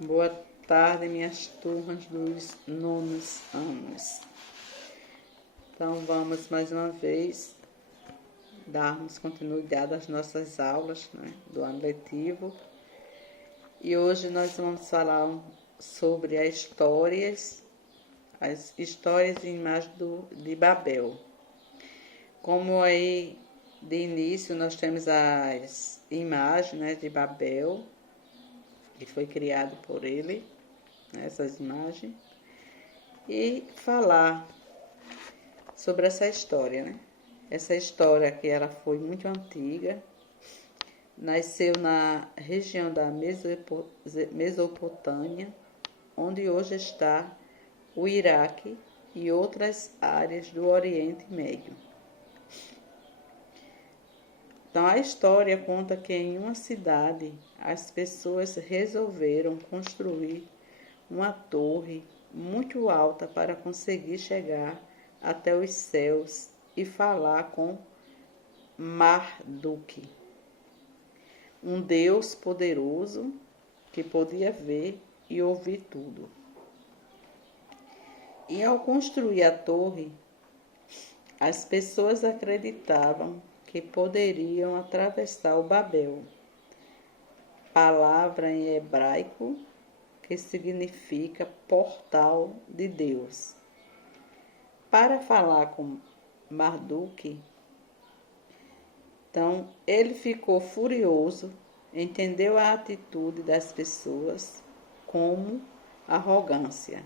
Boa tarde, minhas turmas dos nonos anos. Então, vamos mais uma vez darmos continuidade às nossas aulas, do ano letivo. E hoje nós vamos falar sobre as histórias e imagens de Babel. Como aí de início nós temos as imagens, de Babel, que foi criado por ele, essas imagens, e falar sobre essa história, Essa história que ela foi muito antiga, nasceu na região da Mesopotâmia, onde hoje está o Iraque e outras áreas do Oriente Médio. Então, a história conta que em uma cidade as pessoas resolveram construir uma torre muito alta para conseguir chegar até os céus e falar com Marduk, um deus poderoso que podia ver e ouvir tudo. E ao construir a torre, as pessoas acreditavam que poderiam atravessar o Babel, palavra em hebraico que significa portal de Deus. Para falar com Marduk, então ele ficou furioso, entendeu a atitude das pessoas como arrogância.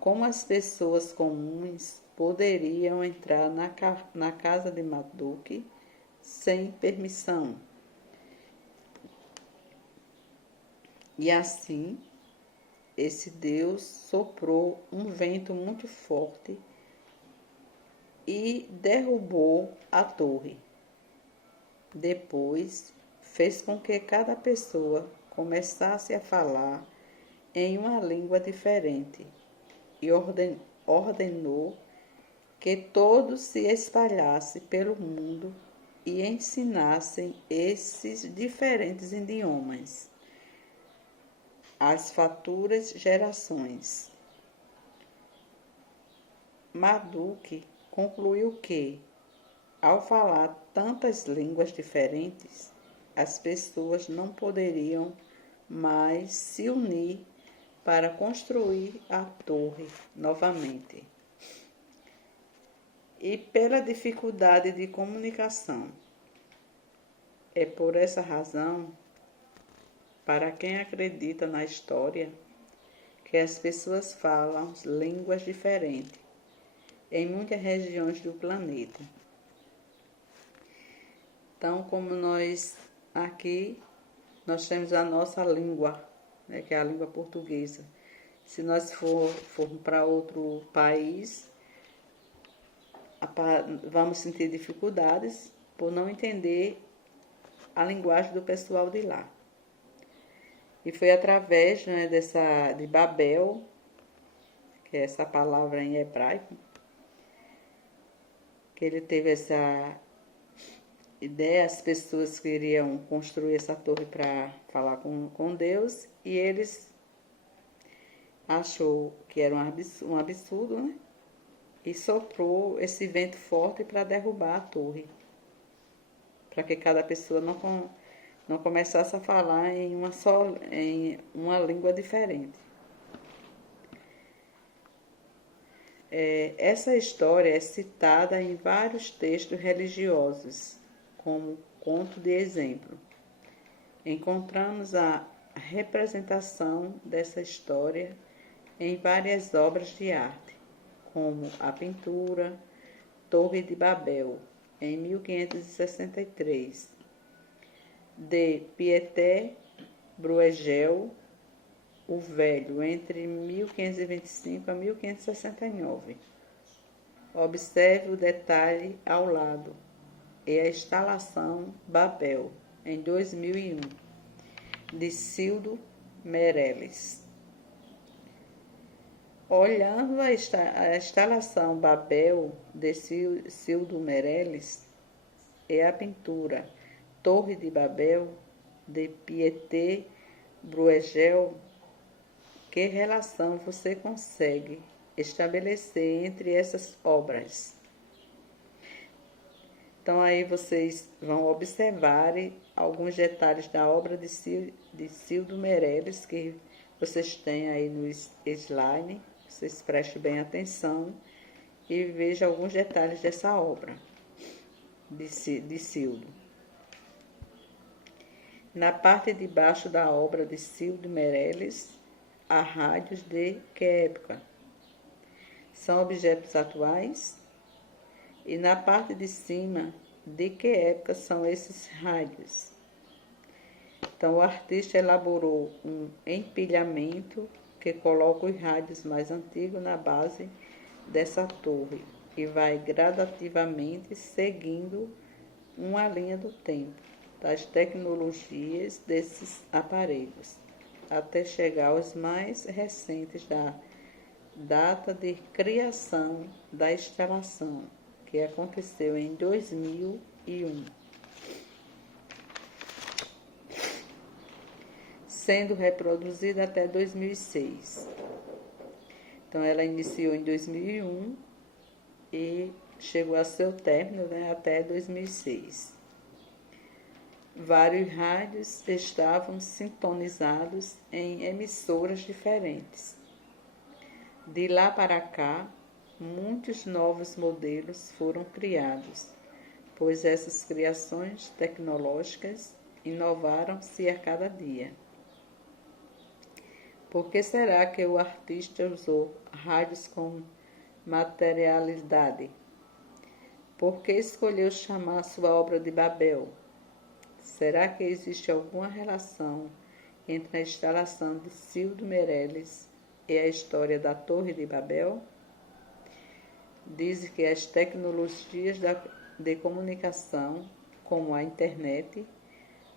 Como as pessoas comuns poderiam entrar na casa de Marduk sem permissão. E assim, esse Deus soprou um vento muito forte e derrubou a torre. Depois, fez com que cada pessoa começasse a falar em uma língua diferente e ordenou que todos se espalhassem pelo mundo e ensinassem esses diferentes idiomas às futuras gerações. Marduk concluiu que, ao falar tantas línguas diferentes, as pessoas não poderiam mais se unir para construir a torre novamente. E pela dificuldade de comunicação. É por essa razão, para quem acredita na história, que as pessoas falam línguas diferentes em muitas regiões do planeta. Então, como nós aqui, nós temos a nossa língua, que é a língua portuguesa. Se nós formos para outro país, vamos sentir dificuldades por não entender a linguagem do pessoal de lá. E foi através de Babel, que é essa palavra em hebraico, que ele teve essa ideia. As pessoas queriam construir essa torre para falar com Deus, e eles achou que era um absurdo, e soprou esse vento forte para derrubar a torre, para que cada pessoa não começasse a falar em uma língua diferente. Essa história é citada em vários textos religiosos, como conto de exemplo. Encontramos a representação dessa história em várias obras de arte, como a pintura Torre de Babel, em 1563, de Pieter Bruegel, o Velho, entre 1525 a 1569. Observe o detalhe ao lado, e a instalação Babel, em 2001, de Cildo Meirelles. Olhando a instalação Babel de Cildo Meirelles e a pintura Torre de Babel de Pieter Bruegel, que relação você consegue estabelecer entre essas obras? Então, aí vocês vão observar alguns detalhes da obra de Cildo Meirelles, que vocês têm aí no slide. Vocês prestem bem atenção e vejam alguns detalhes dessa obra de Cildo. Na parte de baixo da obra de Cildo Meirelles, há rádios de que época? São objetos atuais? E na parte de cima, de que época são esses rádios? Então, o artista elaborou um empilhamento que coloca os rádios mais antigos na base dessa torre e vai gradativamente seguindo uma linha do tempo das tecnologias desses aparelhos, até chegar aos mais recentes da data de criação da instalação, que aconteceu em 2001, sendo reproduzida até 2006. Então, ela iniciou em 2001 e chegou a seu término, até 2006. Vários rádios estavam sintonizados em emissoras diferentes. De lá para cá, muitos novos modelos foram criados, pois essas criações tecnológicas inovaram-se a cada dia. Por que será que o artista usou rádios com materialidade? Por que escolheu chamar sua obra de Babel? Será que existe alguma relação entre a instalação de Cildo Meirelles e a história da Torre de Babel? Diz que as tecnologias de comunicação, como a internet,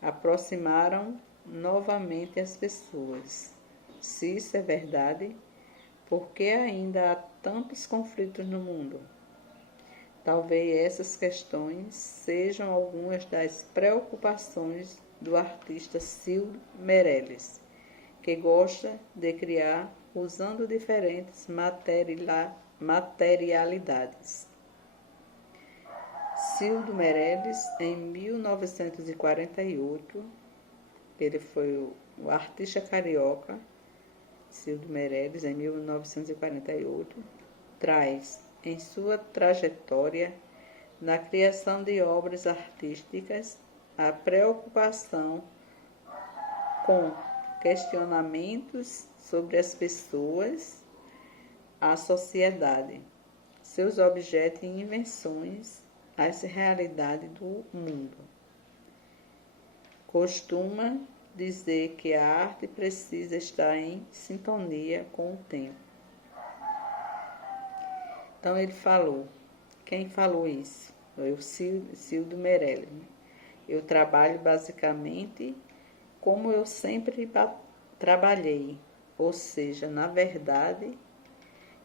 aproximaram novamente as pessoas. Se isso é verdade, por que ainda há tantos conflitos no mundo? Talvez essas questões sejam algumas das preocupações do artista Cildo Meirelles, que gosta de criar usando diferentes materialidades. Cildo Meirelles, em 1948, ele foi o artista carioca. Cildo Meirelles, em 1948, traz em sua trajetória na criação de obras artísticas a preocupação com questionamentos sobre as pessoas, a sociedade, seus objetos e invenções, as realidades do mundo. Costuma dizer que a arte precisa estar em sintonia com o tempo. Então ele falou. Quem falou isso? Foi o Cildo Meirelles. Eu trabalho basicamente como eu sempre trabalhei, ou seja, na verdade,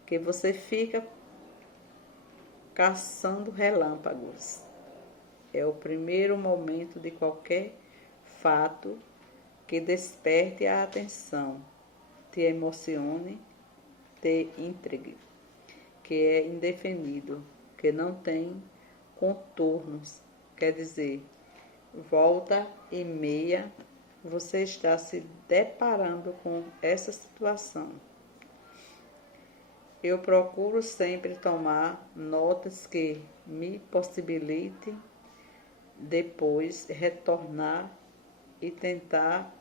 que você fica caçando relâmpagos. É o primeiro momento de qualquer fato que desperte a atenção, te emocione, te intrigue, que é indefinido, que não tem contornos, quer dizer, volta e meia, você está se deparando com essa situação. Eu procuro sempre tomar notas que me possibilitem depois retornar e tentar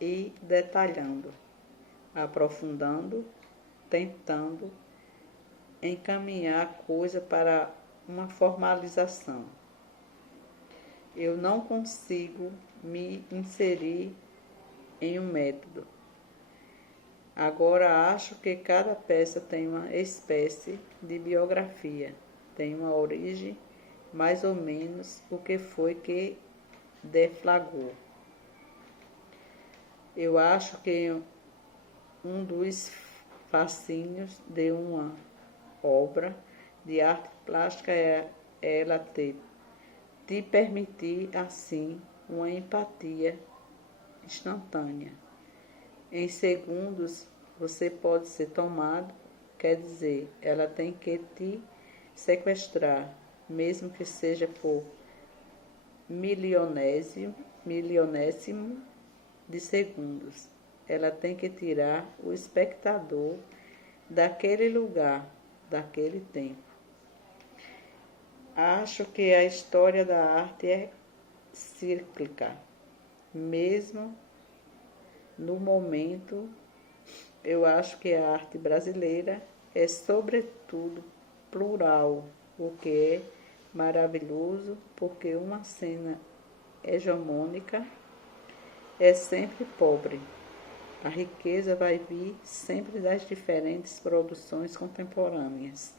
ir detalhando, aprofundando, tentando encaminhar a coisa para uma formalização. Eu não consigo me inserir em um método. Agora acho que cada peça tem uma espécie de biografia, tem uma origem, mais ou menos o que foi que deflagrou. Eu acho que um dos fascínios de uma obra de arte plástica é ela te permitir, assim, uma empatia instantânea em segundos você pode ser tomado, quer dizer, ela tem que te sequestrar, mesmo que seja por milionésimo de segundos. Ela tem que tirar o espectador daquele lugar, daquele tempo. Acho que a história da arte é cíclica. Mesmo no momento, eu acho que a arte brasileira é sobretudo plural, o que é maravilhoso, porque uma cena hegemônica é sempre pobre. A riqueza vai vir sempre das diferentes produções contemporâneas.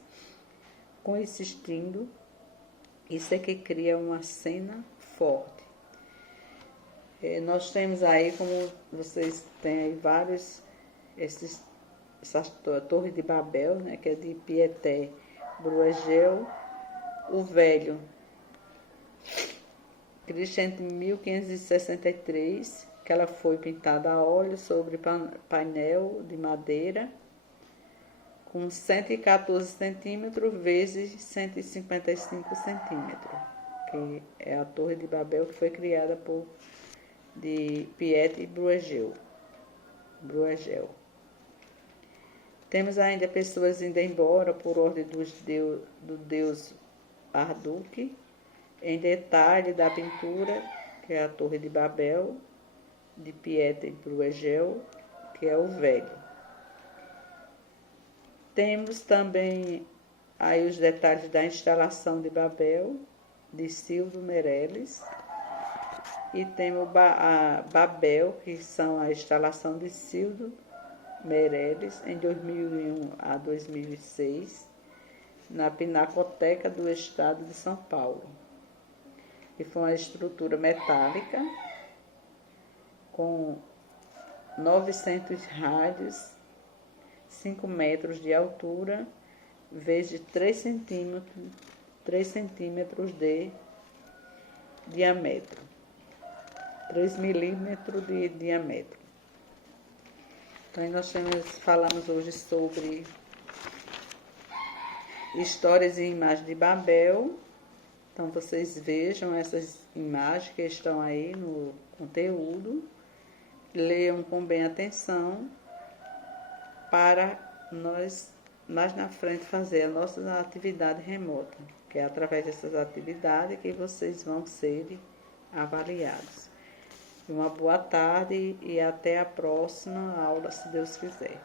Coexistindo, isso é que cria uma cena forte. Nós temos aí, como vocês têm aí vários, essa Torre de Babel, né, que é de Pieter Bruegel, o Velho, Christian de 1563, que ela foi pintada a óleo sobre painel de madeira, com 114 centímetros vezes 155 centímetros, que é a Torre de Babel, que foi criada de Pieter Bruegel. Temos ainda pessoas indo embora por ordem do deus Marduk, em detalhe da pintura, que é a Torre de Babel, de Pieter Bruegel, que é o Velho. Temos também aí os detalhes da instalação de Babel, de Silvio Meirelles, e temos a Babel, que são a instalação de Silvio Meirelles, em 2001 a 2006, na Pinacoteca do Estado de São Paulo. E foi uma estrutura metálica com 900 rádios, 5 metros de altura, vezes 3 centímetros de diâmetro. 3 milímetros de diâmetro. Então, nós falamos hoje sobre histórias e imagens de Babel. Então, vocês vejam essas imagens que estão aí no conteúdo, leiam com bem atenção, para nós, mais na frente, fazer a nossa atividade remota, que é através dessas atividades que vocês vão ser avaliados. Uma boa tarde e até a próxima aula, se Deus quiser.